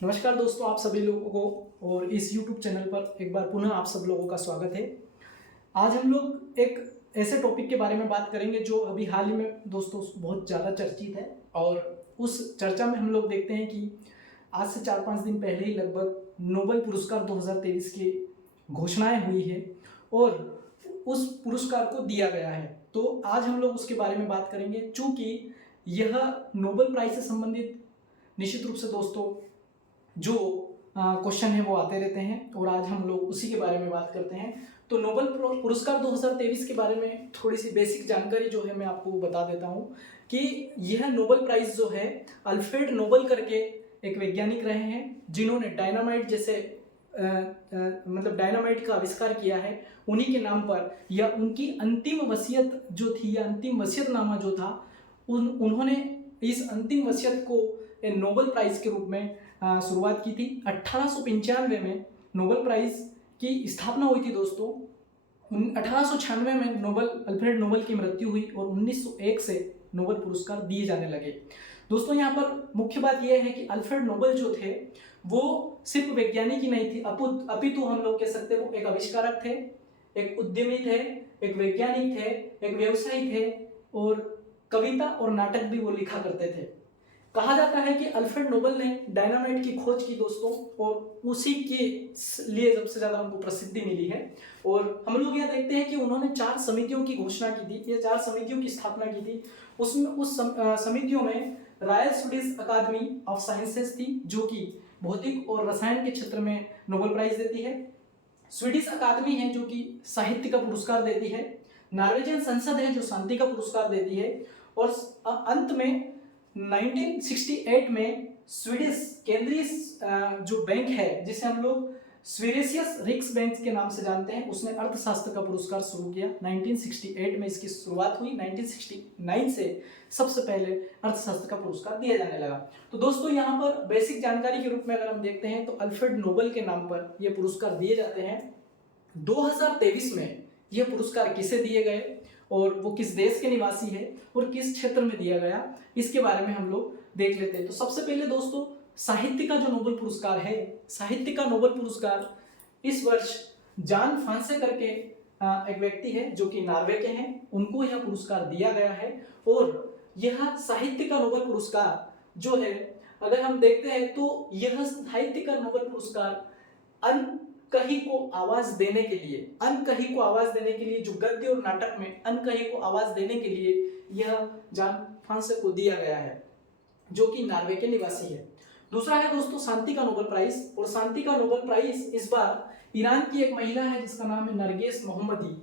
नमस्कार दोस्तों, आप सभी लोगों को और इस YouTube चैनल पर एक बार पुनः आप सब लोगों का स्वागत है। आज हम लोग एक ऐसे टॉपिक के बारे में बात करेंगे जो अभी हाल ही में दोस्तों बहुत ज़्यादा चर्चित है और उस चर्चा में हम लोग देखते हैं कि आज से 4-5 दिन पहले ही लगभग नोबेल पुरस्कार 2023 की घोषणाएं हुई है और उस पुरस्कार को दिया गया है। तो आज हम लोग उसके बारे में बात करेंगे। चूँकि यह नोबेल प्राइज़ से संबंधित निश्चित रूप से दोस्तों जो क्वेश्चन है वो आते रहते हैं और आज हम लोग उसी के बारे में बात करते हैं। तो नोबेल पुरस्कार 2023 के बारे में थोड़ी सी बेसिक जानकारी जो है मैं आपको बता देता हूँ कि यह नोबेल प्राइज़ जो है अल्फ्रेड नोबेल करके एक वैज्ञानिक रहे हैं जिन्होंने डायनामाइट जैसे मतलब डायनामाइट का आविष्कार किया है। उन्हीं के नाम पर या उनकी अंतिम वसीयत जो थी या अंतिम वसीयतनामा जो था उन्होंने इस अंतिम वसीयत को नोबेल प्राइज़ के रूप में शुरुआत की थी। 1895 में नोबेल प्राइज़ की स्थापना हुई थी दोस्तों। 1896 में अल्फ्रेड नोबेल की मृत्यु हुई और 1901 से नोबेल पुरस्कार दिए जाने लगे। दोस्तों यहाँ पर मुख्य बात यह है कि अल्फ्रेड नोबेल जो थे वो सिर्फ वैज्ञानिक ही नहीं थी अपितु हम लोग कह सकते हैं वो एक आविष्कारक थे, एक उद्यमी थे, एक वैज्ञानिक थे, एक व्यवसायी थे और कविता और नाटक भी वो लिखा करते थे। कहा जाता है कि अल्फ्रेड नोबेल ने डायनामाइट की खोज की दोस्तों और उसी के लिए सबसे ज़्यादा उनको प्रसिद्धि मिली है। और हम लोग यह देखते हैं कि उन्होंने 4 समितियों की घोषणा की थी, ये 4 समितियों की स्थापना की थी। उसमें उस समितियों में Royal Swedish Academy of Sciences थी जो कि भौतिक और रसायन के क्षेत्र में नोबेल प्राइज देती है। स्वीडिश अकादमी है जो कि साहित्य का पुरस्कार देती है। नॉर्वेजियन संसद है जो शांति का पुरस्कार देती है। और अंत में 1968 में स्वीडिश केंद्रीय जो बैंक है जिसे हम लोग स्वीरेशियस रिक्स बैंक के नाम से जानते हैं, उसने अर्थशास्त्र का पुरस्कार शुरू किया। 1968 में इसकी शुरुआत हुई। 1969 से सबसे पहले अर्थशास्त्र का पुरस्कार दिया जाने लगा। तो दोस्तों यहाँ पर बेसिक जानकारी के रूप में अगर हम देखते हैं तो अल्फ्रेड नोबेल के नाम पर यह पुरस्कार दिए जाते हैं। 2023 में यह पुरस्कार किसे दिए गए और वो किस देश के निवासी है और किस क्षेत्र में दिया गया, इसके बारे में हम लोग देख लेते हैं। तो सबसे पहले दोस्तों साहित्य का जो नोबेल पुरस्कार है, साहित्य का नोबेल पुरस्कार इस वर्ष जान फांसे करके एक व्यक्ति है जो कि नॉर्वे के हैं, उनको यह पुरस्कार दिया गया है। और यह साहित्य का नोबेल पुरस्कार जो है अगर हम देखते हैं तो यह साहित्य का नोबेल पुरस्कार अनकही को आवाज देने के लिए, अनकही को आवाज देने के लिए, जो गद्य और नाटक में अनकही को आवाज देने के लिए यह जान फांसे को दिया गया है जो कि नॉर्वे के निवासी है। दूसरा है दोस्तों शांति का नोबेल प्राइज। और शांति का नोबेल प्राइज इस बार ईरान की एक महिला है जिसका नाम है नरगिस मोहम्मदी।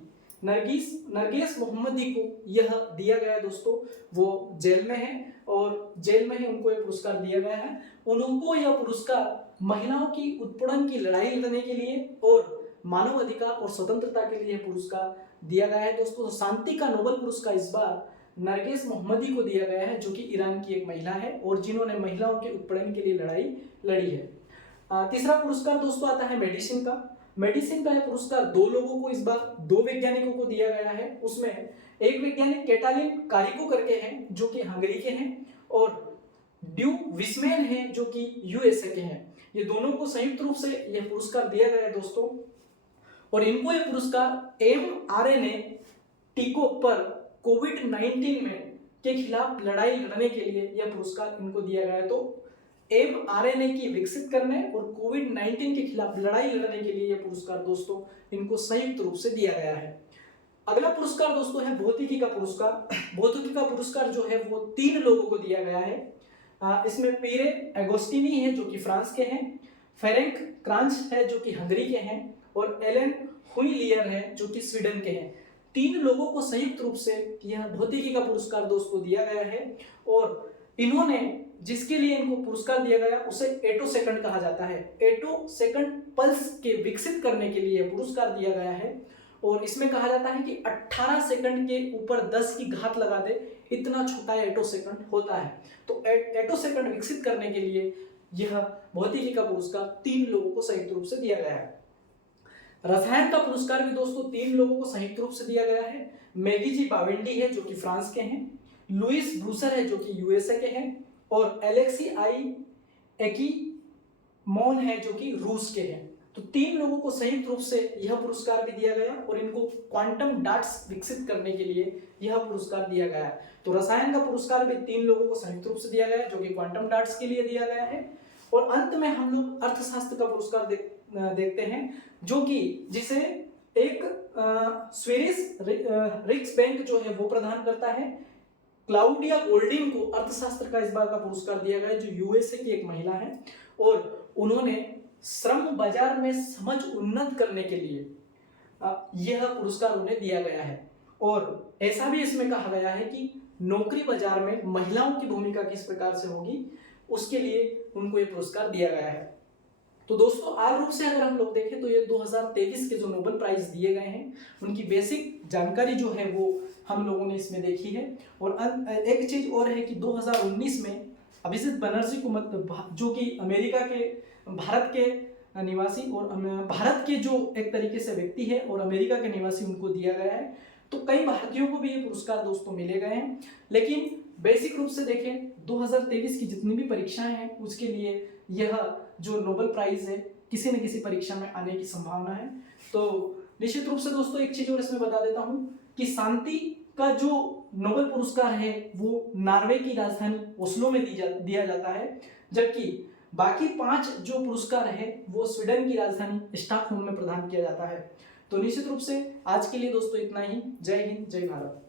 नरगिस मोहम्मदी को यह दिया गया है दोस्तों। वो जेल में है और जेल में ही उनको यह पुरस्कार दिया गया है। उनको यह पुरस्कार महिलाओं की उत्पीड़न की लड़ाई लड़ने के लिए और मानव अधिकार और स्वतंत्रता के लिए पुरस्कार दिया गया है दोस्तों। शांति का नोबेल पुरस्कार इस बार नरगिस मोहम्मदी को दिया गया है जो कि ईरान की एक महिला है और जिन्होंने महिलाओं के उत्पीड़न के लिए लड़ाई लड़ी है। तीसरा पुरस्कार दोस्तों आता है मेडिसिन का। मेडिसिन का यह पुरस्कार 2 लोगों को, इस बार 2 वैज्ञानिकों को दिया गया है। उसमें एक वैज्ञानिक कैटालिन कारिको करके हैं जो कि हंगरी के हैं और ड्यू विस्मैन है जो कि यूएसए के हैं। ये दोनों को संयुक्त रूप से यह पुरस्कार दिया गया है दोस्तों। और इनको यह पुरस्कार mRNA टीकों पर कोविड-19 में के खिलाफ लड़ाई लड़ने के लिए यह पुरस्कार इनको दिया गया है। तो mRNA की विकसित करने और कोविड-19 के खिलाफ लड़ाई लड़ने के लिए यह पुरस्कार दोस्तों इनको संयुक्त रूप से दिया गया है। अगला पुरस्कार दोस्तों है भौतिकी का पुरस्कार। भौतिकी का पुरस्कार जो है वो 3 लोगों को दिया गया है। इसमें पीरे एगोस्टिनी है जो कि फ्रांस के हैं, फेरेंक क्रांच है जो कि हंगरी के हैं और एलन हुइलियर है जो कि स्वीडन के हैं। 3 लोगों को संयुक्त रूप से यह भौतिकी का पुरस्कार दोस्तों दिया गया है। और इन्होंने जिसके लिए इनको पुरस्कार दिया गया उसे एटो सेकंड कहा जाता है। एटो सेकंड पल्स के विकसित करने के लिए पुरस्कार दिया गया है। और इसमें कहा जाता है कि 18 सेकंड के ऊपर 10 की घात लगा दे इतना छोटा एटो सेकंड होता है। तो एटो सेकंड विकसित करने के लिए यह भौतिकी का पुरस्कार 3 लोगों को संयुक्त रूप से दिया गया है। रसायन का पुरस्कार भी दोस्तों 3 लोगों को संयुक्त रूप से दिया गया है। मैगी बावेंडी है जो कि फ्रांस के हैं, लुइस ब्रूसर है जो कि यूएसए के हैं और एलेक्सी आई एकी मॉन है जो कि रूस के हैं। तो 3 लोगों को संयुक्त रूप से यह पुरस्कार भी दिया गया और इनको क्वांटम डॉट्स विकसित करने के लिए यह पुरस्कार दिया गया है। तो रसायन का पुरस्कार भी 3 लोगों को संयुक्त रूप से दिया गया है जो कि क्वांटम डॉट्स के लिए दिया गया है। और अंत में हम लोग अर्थशास्त्र का पुरस्कार देखते हैं जो कि जिसे एक स्वीडिश रिक्स बैंक जो है वो प्रदान करता है। क्लाउडिया गोल्डिंग को अर्थशास्त्र का इस बार का पुरस्कार दिया गया है जो यूएसए की एक महिला है और उन्होंने श्रम बाजार में समझ उन्नत करने के लिए यह पुरस्कार उन्हें दिया गया है। और ऐसा भी इसमें कहा गया है कि नौकरी बाजार में महिलाओं की भूमिका किस प्रकार से होगी उसके लिए उनको ये पुरस्कार दिया गया है। तो दोस्तों आर रूप से अगर हम लोग देखें तो ये 2023 के जो नोबेल प्राइज दिए गए हैं उनकी बेसिक जानकारी जो है वो हम लोगों ने इसमें देखी है। और एक चीज और है कि 2019 में अभिजीत बनर्जी को जो कि अमेरिका के भारत के निवासी और भारत के जो एक तरीके से व्यक्ति है और अमेरिका के निवासी उनको दिया गया है। तो कई भारतीयों को भी ये पुरस्कार दोस्तों मिले गए हैं। लेकिन बेसिक रूप से देखें 2023 की जितनी भी परीक्षाएं हैं उसके लिए यह जो नोबेल प्राइज है किसी न किसी परीक्षा में आने की संभावना है। तो निश्चित रूप से दोस्तों एक चीज और इसमें बता देता हूं कि शांति का जो नोबेल पुरस्कार है वो नॉर्वे की राजधानी ओस्लो में दिया जाता है, जबकि बाकी 5 जो पुरस्कार है वो स्वीडन की राजधानी स्टॉकहोम में प्रदान किया जाता है। तो निश्चित रूप से आज के लिए दोस्तों इतना ही। जय हिंद, जय भारत।